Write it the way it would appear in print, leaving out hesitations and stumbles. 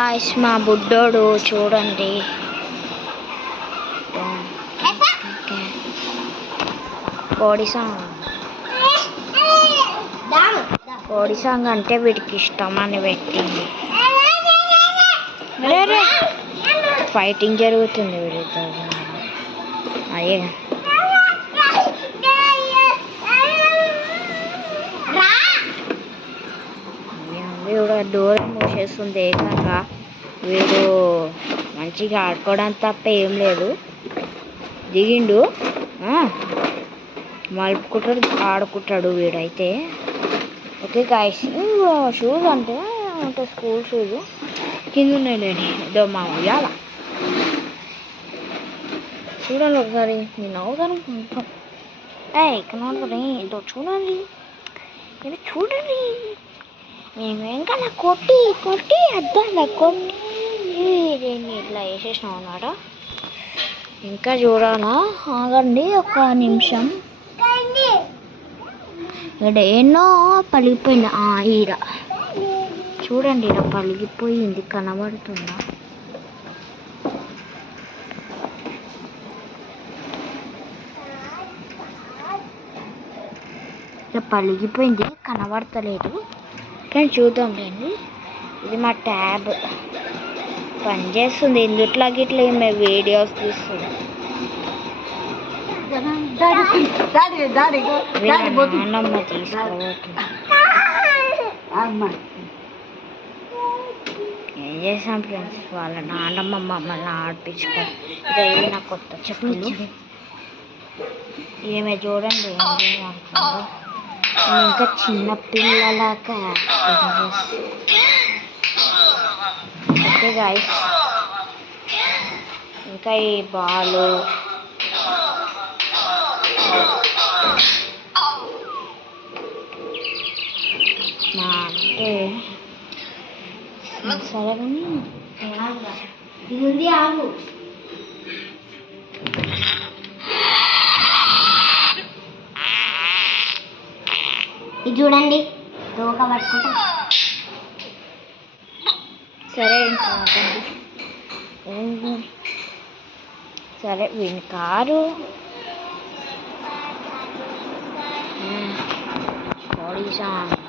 Guys మా బుడ్డోడు చూడండి కోడి సాంగ్ అంటే వీడికి ఇష్టం అని పెట్టింది. ఫైటింగ్ జరుగుతుంది వీడితో. అయ్యే వీడు డోర్ మూసేస్తుంది ఏకంగా. వీడు మంచిగా ఆడుకోవడానికి తప్ప ఏం లేదు. దిగిండు మలుపుకుంటాడు ఆడుకుంటాడు వీడైతే. ఓకే గాయ్స్, షూస్ అంటే స్కూల్ షూస్ కింద ఉన్నాయండి. ఇదో మా ఉయ్యాల చూడండి ఒకసారి. నేను అవుతాను ఇక్కడ ఇదో చూడండి, ఇది చూడండి. మేము ఇంకా కొట్టి కొట్టి అద్దాల కొట్టి దీన్ని ఇట్లా వేసేసినాం అన్నమాట. ఇంకా చూడాలా, ఆగండి ఒక నిమిషం. ఇక్కడ ఎన్నో పలిగిపోయింది. ఈడ చూడండి, ఈడ పలిగిపోయింది, కనబడుతుందా? ఇక్కడ పలిగిపోయింది, కనబడతలేదు కానీ చూద్దాంలేండి. ఇది మా ట్యాబ్ పనిచేస్తుంది. ఇందుట్లో గిట్లా మేము వీడియోస్ తీస్తుంది. నాన్నమ్మ తీసుకోవట్లేదు. ఏం చేసాం ఫ్రెండ్స్, వాళ్ళ నాన్నమ్మ మమ్మల్ని ఆడిపించుకో. ఇదే నా కొత్త చెప్పులు. ఈమె చూడండి ఇంకా చిన్న పిల్లలాగా. ఓకే గాయ్స్, ఇంకా ఈ బాలు అంటే సరే కానీ ఇది ఉంది, ఆగు. ఇది చూడండి, దోక పట్టుకుంటా. సరే సరే వీని కారు కోడి సాంగ్